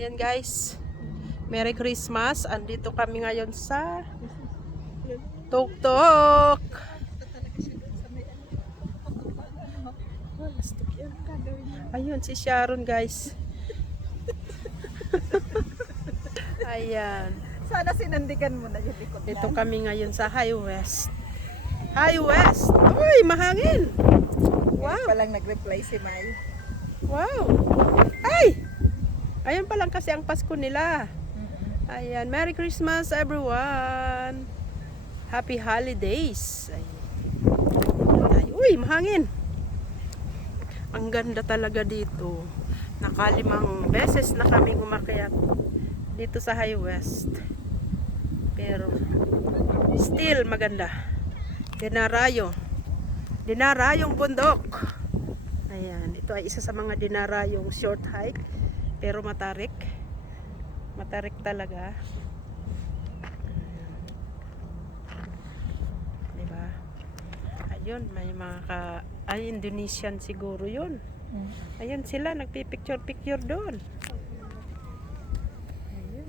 Ayan guys, Merry Christmas. Andito kami ngayon sa Tuktok. Ayun si Sharon guys. Ayan. Sana sinandigan mo na yung likod Dito lang. kami ngayon sa High West. High West. Uy, mahangin. Wow. Wow. Palang nag-reply si Mai. Wow. Ay! Ayun pa lang kasi ang Pasko nila. Ayan, Merry Christmas everyone. Happy holidays. Ay, uy, mahangin. Ang ganda talaga dito. Nakalimang beses na kami umakyat dito sa High West. Pero still maganda. Dinarayo. Dinarayong bundok. Ayan, ito ay isa sa mga dinarayong short hike. Pero matarik. Matarik talaga. Diba? Ayun, may mga ay, Indonesian siguro yun. Ayun sila, nagpipicture-picture doon. Ayun.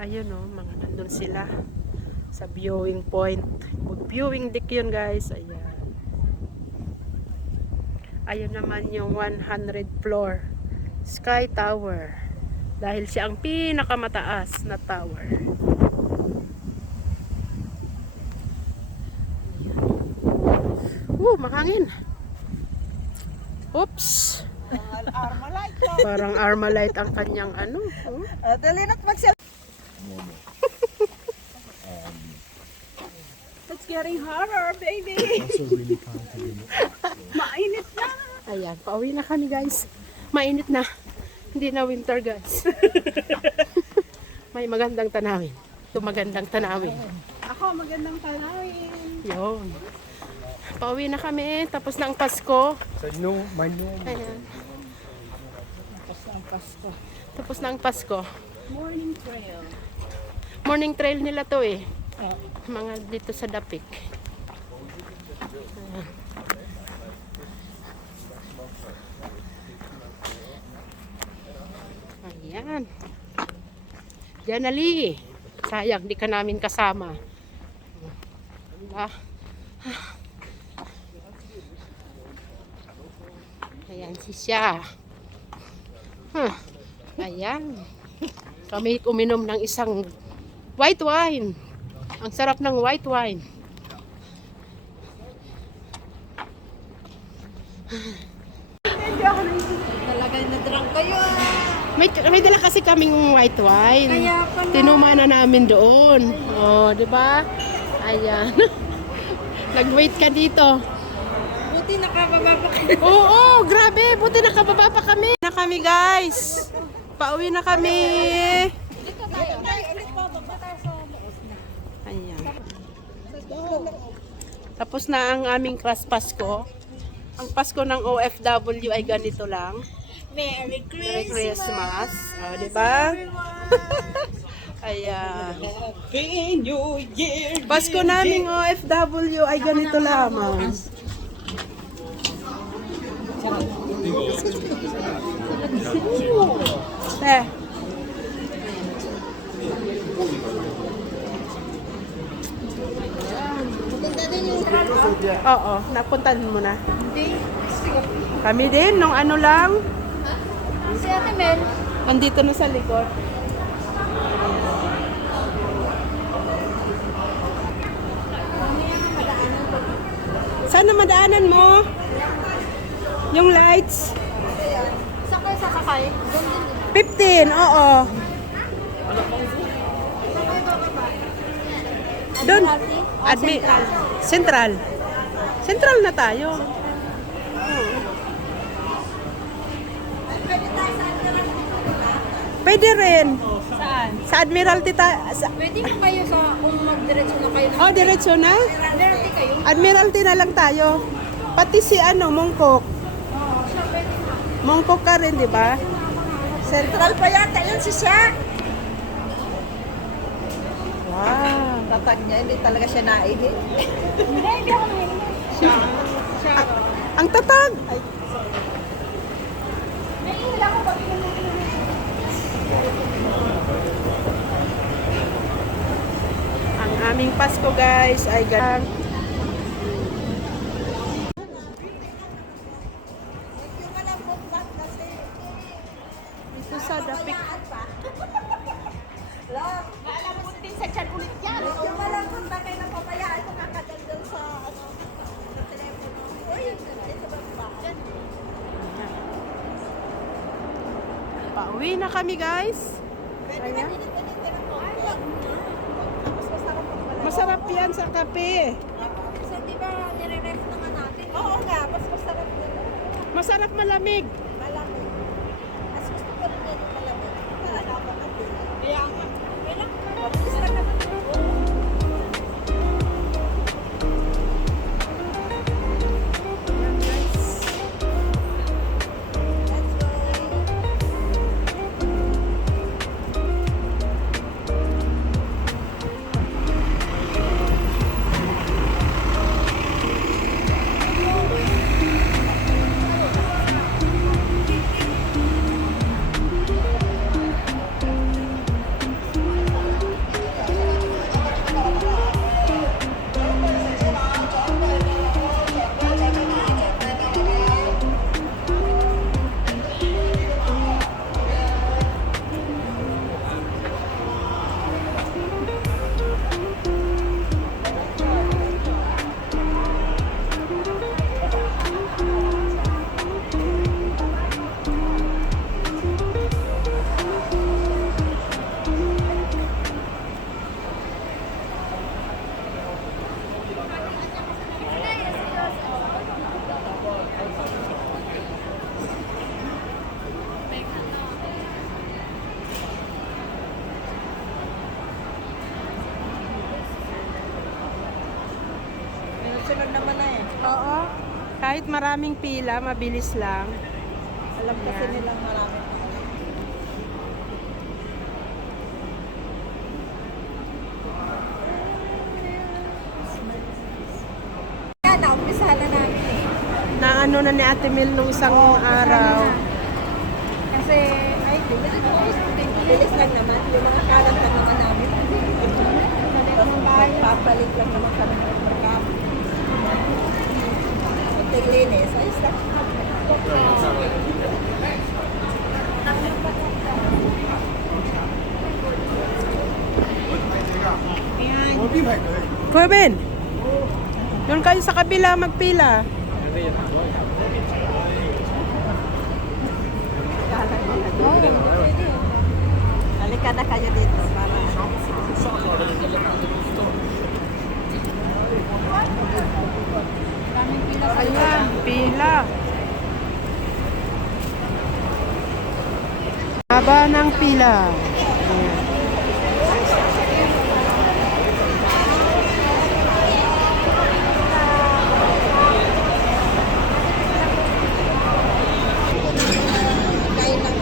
Ayun o, mga nandun sila sa viewing point. Viewing deck yun guys. Ayan. Ayun naman yung 100 floor Sky Tower. Dahil siya ang pinakamataas na tower. Mahangin. Oops. Armalite. Parang Armalite ang kanyang ano. Oh. Dali na't mag-selfie. It's getting hotter, baby. Mainit na. Ayan, pauwi na kami guys. Mainit na. Hindi na winter guys. May magandang tanawin. Ito magandang tanawin. Ako, magandang tanawin. Yun. Pauwi na kami. Tapos na ang Pasko. Ayan. Tapos ang Pasko. Tapos na ang Pasko. Morning trail. Morning trail nila to eh. Mga dito sa Dapik. Ayan. Janali. Sayang, di ka namin kasama. Ayan si siya. Ayan. Kami uminom ng isang white wine. Ang sarap ng white wine. Hindi ako nalagay na drunk kayo. May dala kasi kaming white wine. Kaya pala. Tinuma na namin doon. Oh, 'di ba? Ayan. Nag-wait ka dito. Buti nakababa pa kayo. Oo, grabe. Buti nakababa pa kami. Na kami, guys. Pauwi na kami. Dito tayo. Ulit po, baba tayo sa laos na. Ayan. Tapos na ang aming class Pasko. Ang Pasko ng OFW ay ganito lang. Merry Merry Christmas. Christmas. Oh, di ba? Ayan. Happy New Year. Pasko naming OFW ay ganito lamang. Eh. Oo, napuntahan mo na. Hindi. Kami din, nung ano lang, Si Ate Mel. andito na sa likod. Sana madaanan mo yung lights. Sa kayo sa kakay? Doon din. 15, oo. Doon. Central. Central na tayo. Pwede rin. Saan? Sa Admiralty Pwede na kayo sa kung magdiretso na kayo. Oh, diretso na? Dirty kayo? Admiralty na lang tayo. Pati si Mongkok. Siya pwede na. Mongkok ka rin, di ba? Central pa yata yun si Shaq. Wow. Tatag niya, hindi talaga siya naihi. Hindi ako naihi. Ang tatag! Ay, sorry. May wala ko pag Ang aming Pasko guys ay gan. yung malambot lahat kasi. Ito sa dapik. Papayaan pa. Lang. Malambot din sa chan ulit yan. Yung malambot na kayo na papayaan ko nakagandang sa ano, sa telepono. Uy, ito ba ba? Pauwi na kami guys. Pwede ba Ayan. dinit-dinit ng konti? Mas masarap pag malambot. Masarap yan sa kape. So, di ba nire-ref naman natin? Oo nga, mas masarap din. Masarap malamig. Malamig. Mas gusto ko rin yan yung malamig. Para nakakapit. Kaya nga. Kailan? Mabilis lang naman. Ayan guys. Let's go. Sunod naman na eh. Oo. Kahit maraming pila, mabilis lang. Alam kasi Yan. nilang marami. Yan, naumpisahan na namin eh. Na ano na ni Ate Mel nung isang araw. Kasi, ay, bilis lang naman. Yung mga kalat lang naman namin. Papalik lang naman kami ng merkap. Maglinis. Ayos lang. Kuya Ben, doon kayo sa kabila magpila. Halika na kayo dito para Ayan, pila. Haba ng pila. Ayan. kain ng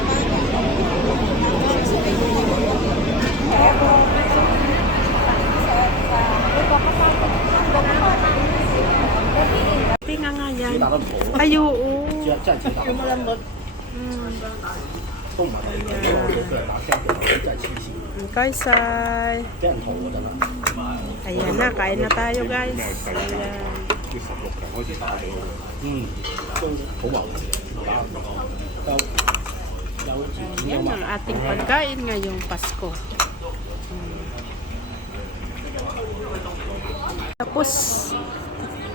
Tinga nga yan. Ay, oo. 站起来， Mm. 动嘛，有个拿香给我站起行， Kaysay. 这样头我的呢， Ayan na, kain na tayo guys. Ayan. 第十个赶快去打给我，都头毛，Yan ang ating pagkain ngayong Pasko. Tapos,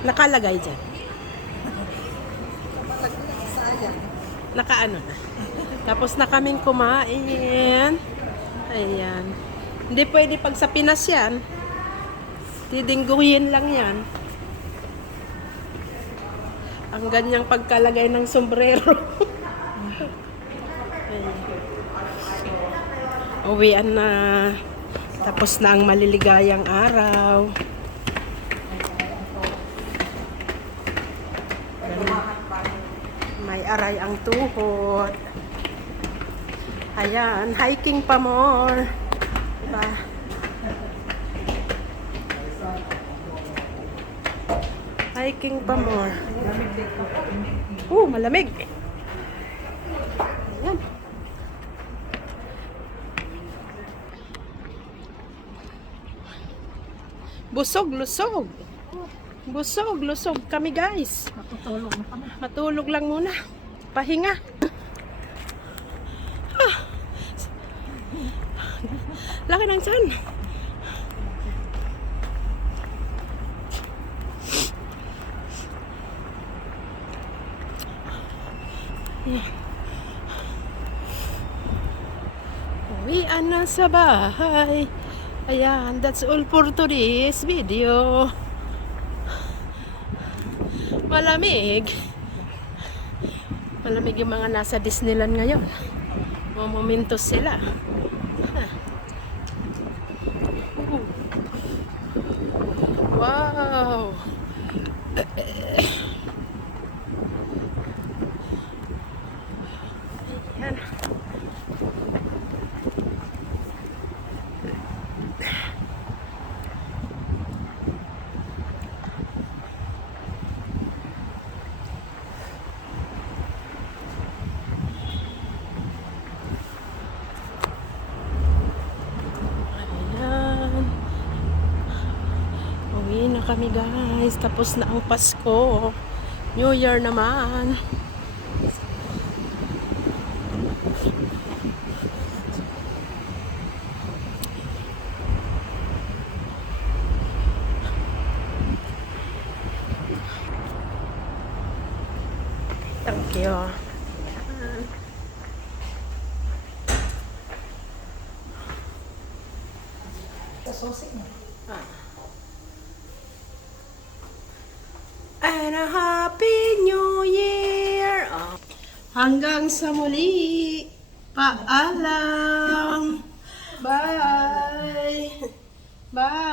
nakalagay dyan. Nakaano na. Tapos na kaming kumain. Ayan. Hindi pwede pag sa Pinas yan. Didingguhin lang yan. Ang ganyang pagkalagay ng sombrero. Ayan. Uwian na. Tapos na ang maliligayang araw. May aray ang tuhod. Ayan, hiking pa more. Diba? Hiking pa more. Malamig. Ayan. Busog, lusog. Busog, lusog kami guys. Matutulog na kami. Matulog lang muna. Pahinga. Ah. Laki ng tiyan. Uwian na sa bahay. Ayan, that's all for today's video. Malamig. Malamig yung mga nasa Disneyland ngayon. Momentos sila. Wow. Ayan. Ayan. Uwi na kami guys. Tapos na ang Pasko. New Year naman. Thank you. Kasosik mo. And a Happy New Year! Hanggang sa muli! Paalam! Bye! Bye!